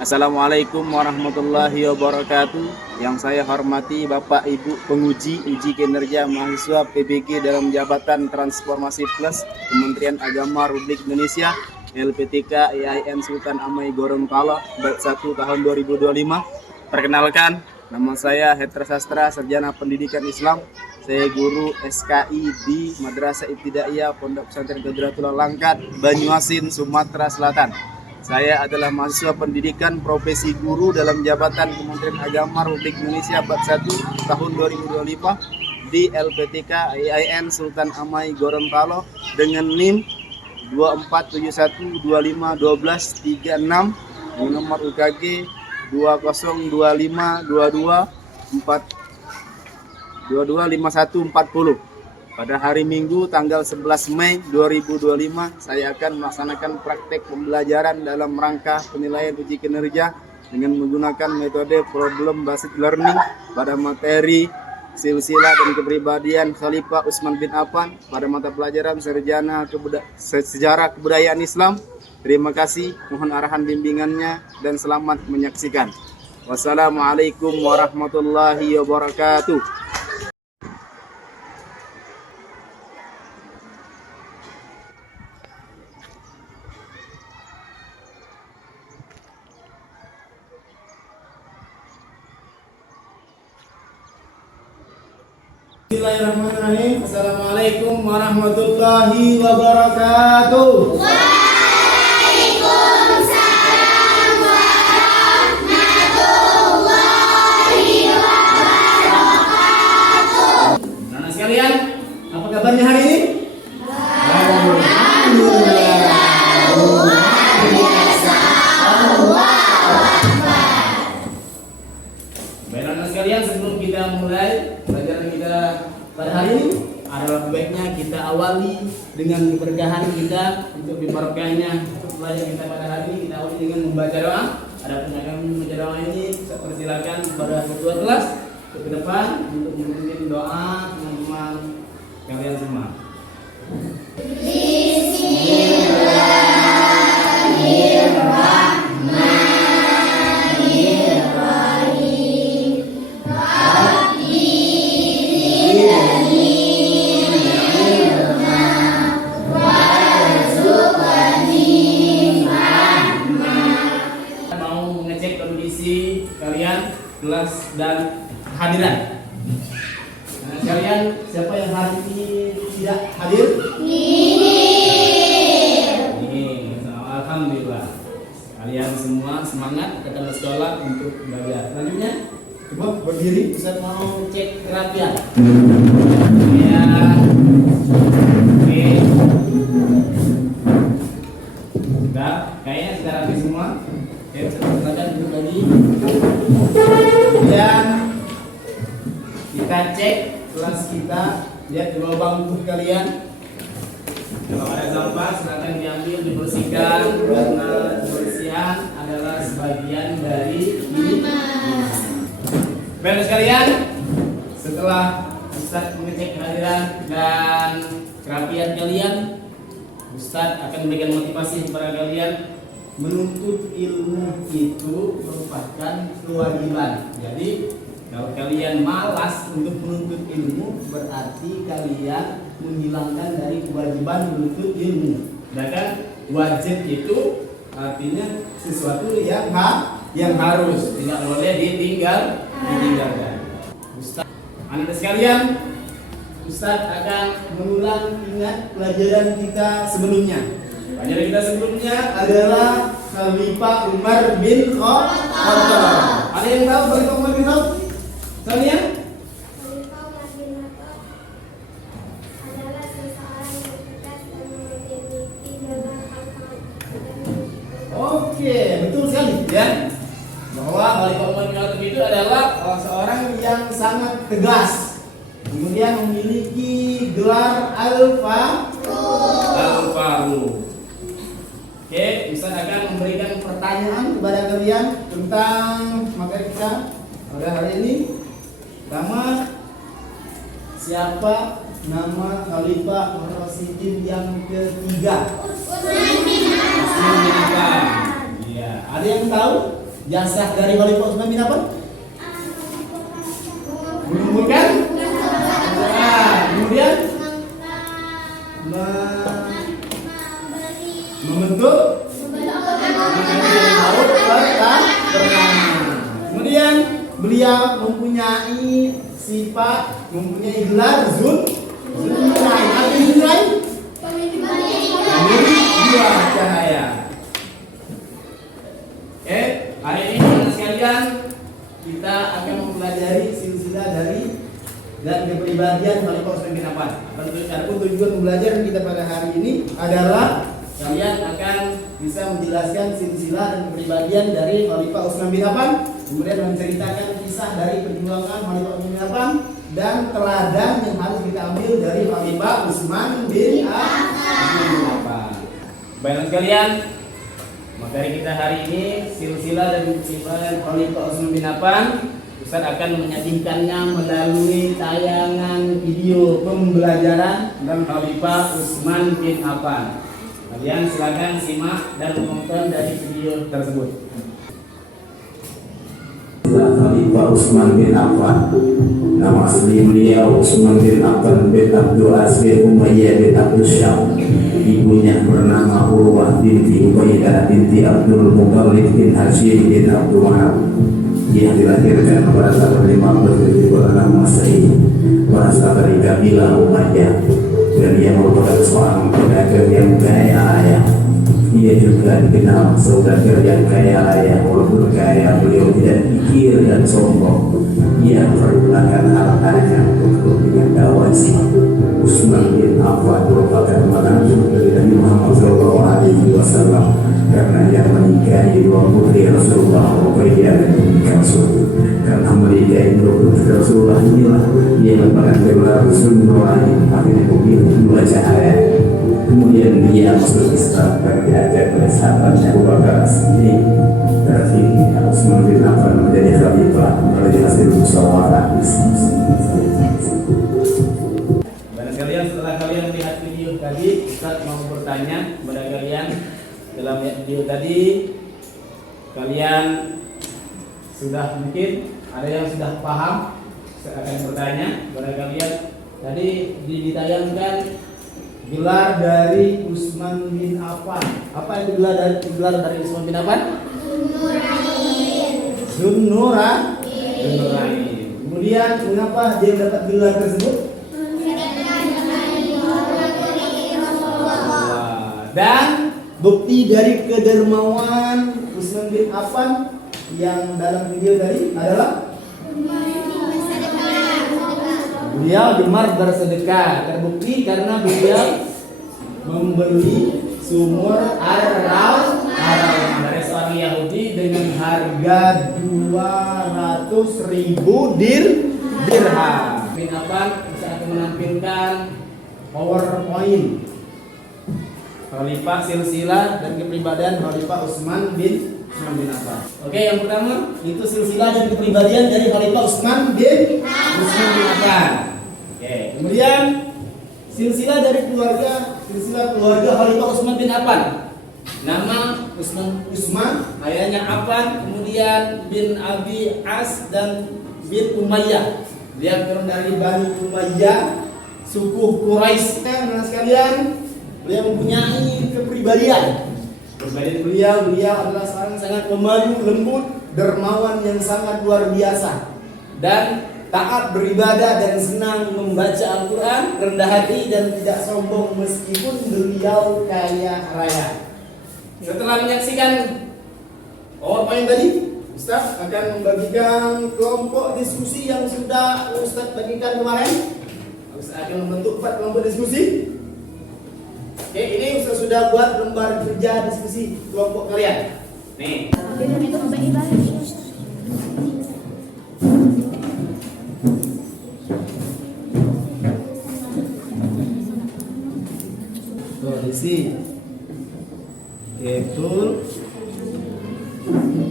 Assalamualaikum warahmatullahi wabarakatuh. Yang saya hormati Bapak Ibu penguji uji kinerja mahasiswa PBG dalam Jabatan Transformasi Plus Kementerian Agama Republik Indonesia LPTK IAIN Sultan Amai Gorontalo Bat 1 tahun 2025. Perkenalkan, nama saya Hetra Sastra, Sarjana Pendidikan Islam. Saya guru SKI di Madrasah Ibtidaiyah Pondok Pesantren Khadiratul Langkat, Banyuasin, Sumatera Selatan. Saya adalah mahasiswa pendidikan profesi guru dalam Jabatan Kementerian Agama Republik Indonesia Bat 1 tahun 2025 di LPTK IAIN Sultan Amai Gorontalo dengan NIM 2471251236 dengan nomor UKG 2025225140. Pada hari Minggu tanggal 11 Mei 2025 saya akan melaksanakan praktek pembelajaran dalam rangka penilaian uji kinerja dengan menggunakan metode problem based learning pada materi silsilah dan kepribadian Khalifah Utsman bin Affan pada mata pelajaran sejarah kebudayaan Islam. Terima kasih, mohon arahan bimbingannya dan selamat menyaksikan. Wassalamualaikum warahmatullahi wabarakatuh. Bismillahirrahmanirrahim. Assalamualaikum warahmatullahi wabarakatuh. Waalaikumsalam warahmatullahi wabarakatuh. Anak sekalian, apa kabarnya hari ini? Alhamdulillah. Luar biasa. Baik anak sekalian, sebelum kita mulai pelajaran kita pada hari ini, adalah baiknya kita awali dengan keberkahan kita untuk diberkahnya pelajaran kita pada hari ini. Kita awali dengan membaca doa. Adapun akan membaca doa ini, saya persilakan kepada ketua kelas ke depan untuk memimpin doa teman-teman kalian semua. Kalian kelas dan hadiran. Nah, kalian siapa yang hari ini tidak hadir? Alhamdulillah. Kalian semua semangat datang ke sekolah untuk belajar. Selanjutnya, coba berdiri. Ustaz mau cek kerapian. Ya. Oke. Sudah, kayaknya sudah rapi semua. Oke, silakan duduk lagi. Kemudian kita cek kelas kita, lihat di bawah bangku kalian. Kalau ada sampah silakan diambil, dibersihkan karena kebersihan adalah sebagian dari iman. Baik sekalian, setelah Ustaz mengecek kehadiran dan kerapian kalian, Ustaz akan memberikan motivasi kepada kalian. Menuntut ilmu itu merupakan kewajiban. Jadi kalau kalian malas untuk menuntut ilmu, berarti kalian menghilangkan dari kewajiban menuntut ilmu. Sedangkan wajib itu artinya sesuatu yang harus, tidak boleh ditinggalkan. Ustaz, anak sekalian, Ustaz akan mengulang ingat pelajaran kita sebelumnya. Pelajaran kita sebelumnya adalah Khalifah Umar bin Khattab. Ada yang tahu Khalifah Umar bin Khattab? Soalnya? Khalifah Umar bin Khattab adalah seseorang yang cerdas dan memiliki dalam hal-hal. Oke, betul sekali ya. Bahwa Khalifah Umar bin Khattab itu adalah seorang yang sangat tegas. Kemudian memiliki gelar Al-Faruq. Oke, Ustaz akan memberikan pertanyaan kepada kalian tentang materi kita pada hari ini. Pertama, siapa nama Khalifah Rasyidin yang ketiga? Utsman bin Affan. Ada yang tahu jasa dari Khalifah Utsman bin Affan? Mengumpulkan? Kemudian membentuk kemudian beliau mempunyai sifat, mempunyai gelar Zunnurain. Apa Zunnurain? Pemilik dua cahaya. Oke, hari ini teman sekalian kita akan mempelajari silsilah dari dan kepribadian Khalifah Utsman bin Affan. Adapun tujuan pembelajaran kita pada hari ini adalah kalian akan bisa menjelaskan silsilah dan kepribadian dari Khalifah Utsman bin Affan, kemudian menceritakan kisah dari perjuangan Khalifah Utsman bin Affan dan teladan yang harus kita ambil dari Khalifah Utsman bin Affan. Baiklah sekalian, materi kita hari ini silsilah dan kepribadian Khalifah Utsman bin Affan. Ustaz akan menyajikannya melalui tayangan video pembelajaran tentang Khalifah Utsman bin Affan. Kalian silakan simak dan menonton dari video tersebut. Khalifah Utsman bin Affan. Nama asli beliau Utsman bin Affan bin Abdul Aziz bin Umayyah bin Abdul Syam. Ibunya bernama Urwah binti Ubaidah binti Abdul Muttalib bin Hashim bin Abdul Manaf. Ia dilahirkan pada tahun 15 Masehi, berasal dari kabilah Umayyah, dan ia merupakan seorang pedagang yang kaya raya. Ia juga dikenal saudagar yang kaya raya. Walaupun kaya, beliau tidak pikir dan sombong. Ia mempergunakan hartanya untuk kepentingan dakwah Islam. Utsman bin Affan merupakan menantu dari Nabi Muhammad SAW karena ia menikahi dua putri Rasulullah, Ruqayyah dan Ummu Kalsum. Karena menikahi dua putri Rasulullah inilah ia merupakan gelar Zunnurain, akhirnya memilih dua cahaya. Kemudian dia masuk Islam dan diajak oleh sahabatnya Abu Bakar As-Siddiq. Terakhir Utsman bin Affan menjadi khalifah melalui hasil musyawarah. Barangkali setelah kalian lihat video tadi, Ustaz mau bertanya kepada kalian. Dalam video tadi kalian sudah mungkin ada yang sudah paham. Saya akan bertanya kepada kalian. Tadi ditayangkan gelar dari Utsman bin Affan. Apa itu gelar dari Utsman bin Affan? Zunnurain. Kemudian mengapa dia dapat gelar tersebut? Dan bukti dari kedermawan Utsman bin Affan yang dalam video tadi adalah beliau gemar bersedekah. Terbukti karena beliau membeli sumur Ar-Raw dari seorang Yahudi dengan harga 200.000 dirham. Bin Affan bisa menampilkan PowerPoint Khalifah silsilah dan kepribadian Khalifah Utsman bin Affan. Oke, yang pertama itu silsilah dan kepribadian dari Khalifah Utsman bin Affan. Oke, kemudian silsilah dari keluarga Khalifah Utsman bin Affan. Nama Utsman, ayahnya Affan, kemudian bin Abi As dan bin Umayyah. Dia turun dari Bani Umayyah, suku Quraisy. Teman sekalian, beliau mempunyai kepribadian. Beliau adalah seorang sangat pemalu, lembut, dermawan yang sangat luar biasa, dan taat beribadah dan senang membaca Al-Quran, rendah hati dan tidak sombong meskipun beliau kaya raya. Setelah menyaksikan PowerPoint tadi, Ustaz akan membagikan kelompok diskusi yang sudah Ustaz bagikan kemarin. Ustaz akan membentuk 4 kelompok diskusi. Oke, ini Ustaz sudah buat lembar kerja diskusi kelompok kalian. Nih. Tuh, isi. Betul.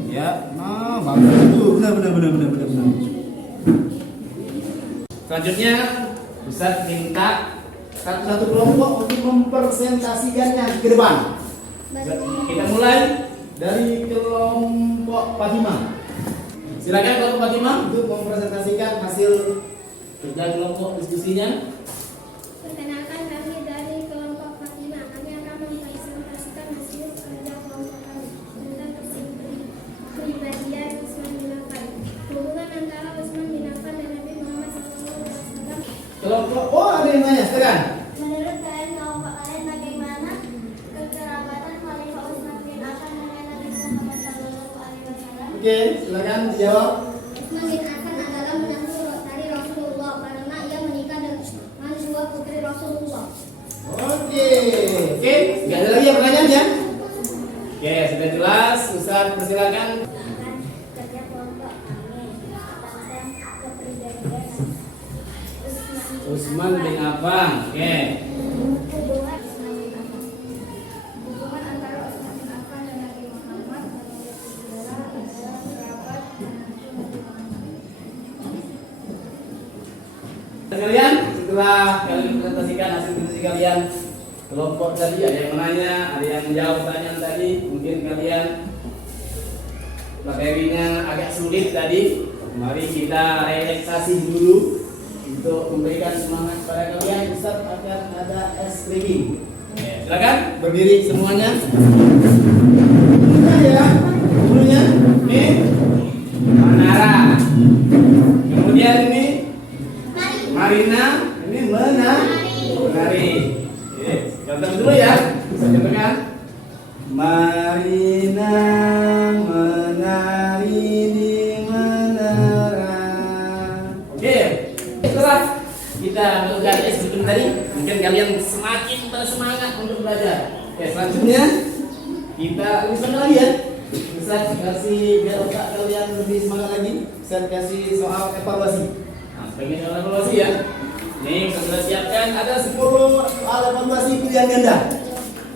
Ya, nah, bagus itu. Benar. Selanjutnya, Ustaz minta satu kelompok untuk mempresentasikannya ke depan. Kita mulai dari kelompok Fatimah. Silakan kelompok Fatimah untuk mempresentasikan hasil kerja kelompok diskusinya. Perkenalkan, kami dari kelompok Fatimah. Kami akan mempresentasikan hasil kerja kelompok kami tentang kepribadian Utsman bin Affan. Hubungan antara Utsman bin Affan dan Nabi Muhammad SAW. Kelompok, oh ada yang nanya, silakan. Menurut kalian, kelompok kalian bagaimana kekerabatan Khalifah Utsman bin Affan dengan Nabi Muhammad SAW? Oke, silakan dijawab. Utsman bin Affan adalah menantu dari Rasulullah karena ia menikah dengan dua putri Rasulullah. Oke, nggak ada lagi yang pertanyaan ya? Oke, sudah jelas. Ustaz, persilakan. Kerja kelompok kami tentang kepribadian Utsman bin Affan. Oke. Hubungan antara Utsman bin Affan dan Nabi Muhammad adalah kerabat Kalian setelah kalian presentasikan hasil diskusi kalian kelompok tadi, ada yang menanya, ada yang menjawab pertanyaan tadi, mungkin kalian materinya agak sulit tadi. Mari kita relaksasi dulu untuk memberikan semangat pada kalian. Ustaz akan ada es krim. Silakan berdiri semuanya. Ini ya, dulunya ini Manara. Kemudian ini Marina, ini menari. Oke, contoh dulu ya. Bisa contohkan. Marina menari di menara. Oke, setelah kita melakukan eksperiment tadi, mungkin kalian semakin bersemangat untuk belajar. Oke, selanjutnya kita usahakan lagi ya. Bisa kasih biar otak kalian lebih semangat lagi. Saya kasih soal evaluasi. Pengen evaluasi ya. Nih, sudah siapkan ada 10 soal evaluasi pilihan ganda.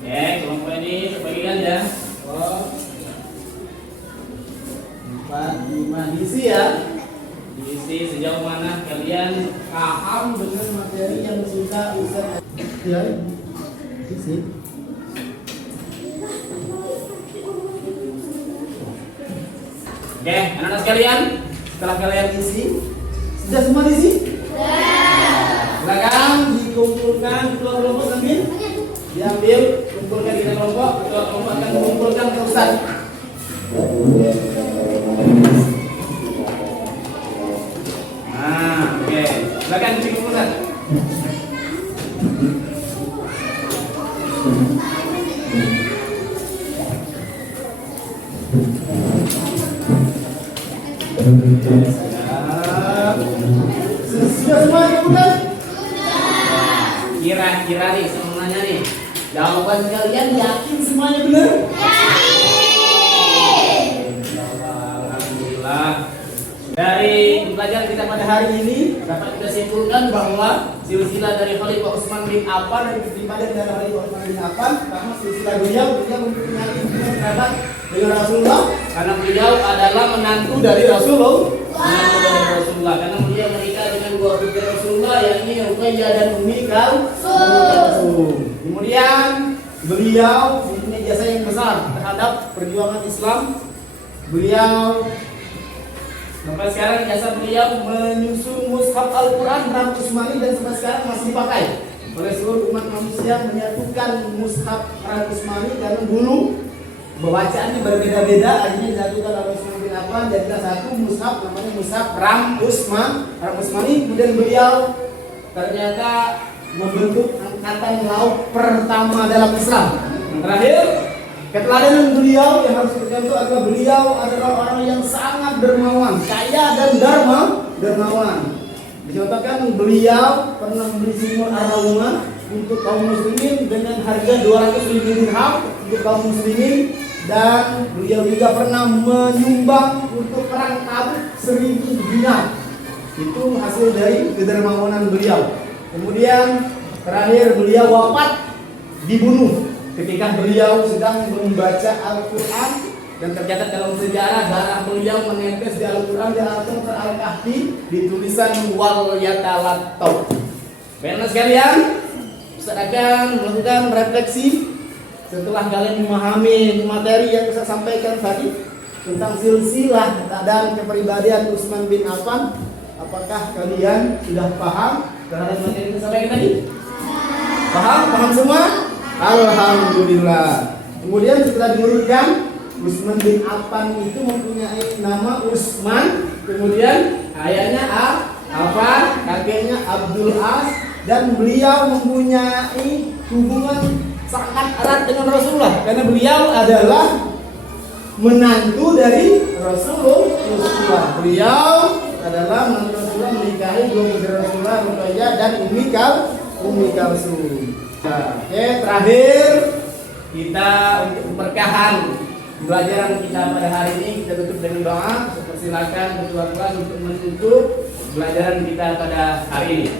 Oke, kelompok ini bagikan ya. 4, 5 diisi ya. Diisi sejauh mana kalian paham dengan materi yang sudah Ustaz ya. Diisi. Oke, anak-anak sekalian, setelah kalian isi, sudah semua diisi? Silakan dikumpulkan ketua kelompok, ambil, diambil, kumpulkan di kelompok, ketua kelompok akan mengumpulkan ke Ustaz. Nah, oke, silakan dikumpulkan. Sudah semua dikumpulkan? Kira-kira nih, saya mau nanya nih, jawaban kalian yakin semuanya benar? Alhamdulillah. Dari pelajaran kita pada hari ini dapat kita simpulkan bahwa silsilah dari Khalifah Utsman bin Affan dan kepribadian dari Khalifah Utsman bin Affan, karena silsilah beliau mempunyai hubungan kerabat dengan Rasulullah karena beliau adalah menantu dari Rasulullah karena beliau menikah dengan dua putri Rasulullah yakni Ruqayyah dan Ummi Kalsum. Kemudian beliau mempunyai jasa yang besar terhadap perjuangan Islam. Beliau sampai sekarang jasa beliau menyusun mushaf Al-Quran Ram Utsmani dan sampai sekarang masih dipakai oleh seluruh umat manusia, menyatukan mushaf Ram Utsmani karena dulu bacaannya berbeda-beda, akhirnya disatukan oleh Utsman bin Affan jadilah satu mushaf namanya mushaf Ram Utsmani. Kemudian beliau ternyata membentuk angkatan laut pertama dalam Islam. Yang terakhir, keteladanan beliau yang harus dicontoh adalah beliau adalah orang yang sangat dermawan, kaya dan dermawan. Dicontohkan beliau pernah membeli sumur Ar-Raumah untuk kaum muslimin dengan harga 200.000 dirham untuk kaum muslimin, dan beliau juga pernah menyumbang untuk perang Tabuk 1.000 dinar. Itu hasil dari kedermawanan beliau. Kemudian terakhir beliau wafat dibunuh ketika beliau sedang membaca Al-Quran, dan tercatat dalam sejarah darah beliau menetes di Al-Quran dan Al-Kahfi di tulisan wal yatalattau. Baiklah sekalian, Ustaz akan melakukan refleksi setelah kalian memahami materi yang saya sampaikan tadi tentang silsilah dan kepribadian Utsman bin Affan, apakah kalian sudah paham terhadap materi yang saya sampaikan tadi? Paham semua? Alhamdulillah. Kemudian setelah diurutkan, Utsman bin Affan itu mempunyai nama Utsman, kemudian ayahnya Affan, kakeknya Abdul As, dan beliau mempunyai hubungan sangat erat dengan Rasulullah karena beliau adalah menantu dari Rasulullah. Beliau adalah menantu Rasulullah, menikahi dua putri Rasulullah, Ruqayyah dan Ummi Kalsum. Oke, terakhir kita untuk keberkahan pelajaran kita pada hari ini kita tutup dengan doa. Silakan ketua kelas untuk menutup pelajaran kita pada hari ini.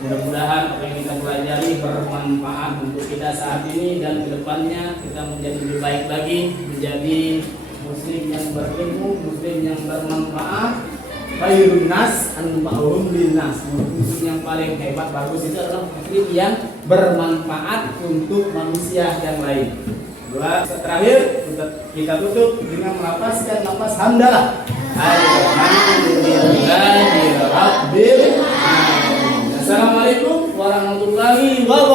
Mudah-mudahan apa yang kita pelajari bermanfaat untuk kita saat ini dan kedepannya kita menjadi lebih baik lagi, menjadi muslim yang berilmu, muslim yang bermanfaat. Khairun nas anfa'uhum linnas. Muslim yang paling hebat bagus itu adalah muslim yang bermanfaat untuk manusia yang lain. Dua, terakhir kita tutup dengan melafazkan lafaz hamdalah. Alhamdulillahirabbil alamin. Assalamualaikum warahmatullahi wabarakatuh.